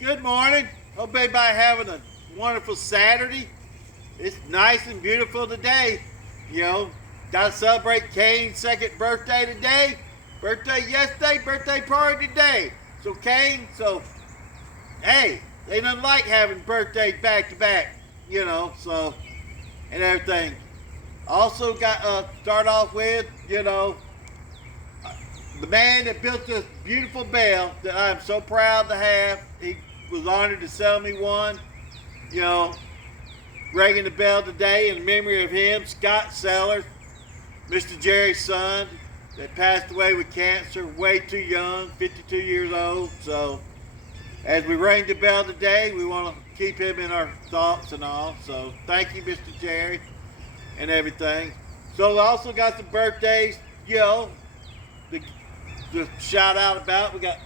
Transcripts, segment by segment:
Good morning. Hope everybody having a wonderful Saturday. It's nice and beautiful today. You know, got to celebrate Kane's second birthday today. Birthday yesterday, birthday party today. So Kane, hey, they don't like having birthdays back to back, and everything. Also got start off with, the man that built this beautiful bell that I'm so proud to have. He was honored to sell me one. You know, ringing the bell today in memory of him, Scott Sellers, Mr. Jerry's son, that passed away with cancer way too young, 52 years old. So as we ring the bell today, we want to keep him in our thoughts and all. So thank you, Mr. Jerry, and everything. So we also got some birthdays, the shout out about. We got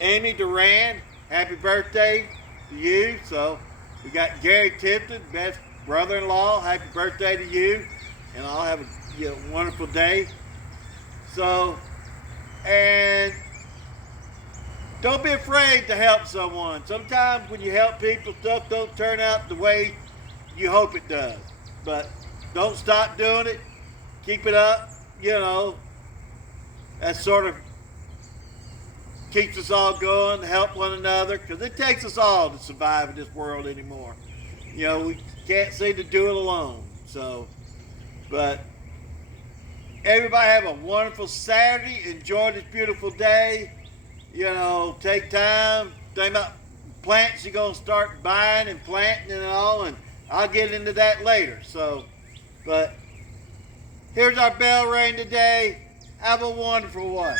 Amy Duran, happy birthday to you. So we got Gary Tipton, best brother-in-law, happy birthday to you, and I'll have a wonderful day. So, and don't be afraid to help someone. Sometimes when you help people, stuff don't turn out the way you hope it does. But don't stop doing it. Keep it up. That sort of keeps us all going to help one another, because it takes us all to survive in this world anymore. We can't seem to do it alone. So, but everybody have a wonderful Saturday. Enjoy this beautiful day. Take time. Think about plants you're going to start buying and planting and all, and I'll get into that later. So, but here's our bell ring today. Have a wonderful one.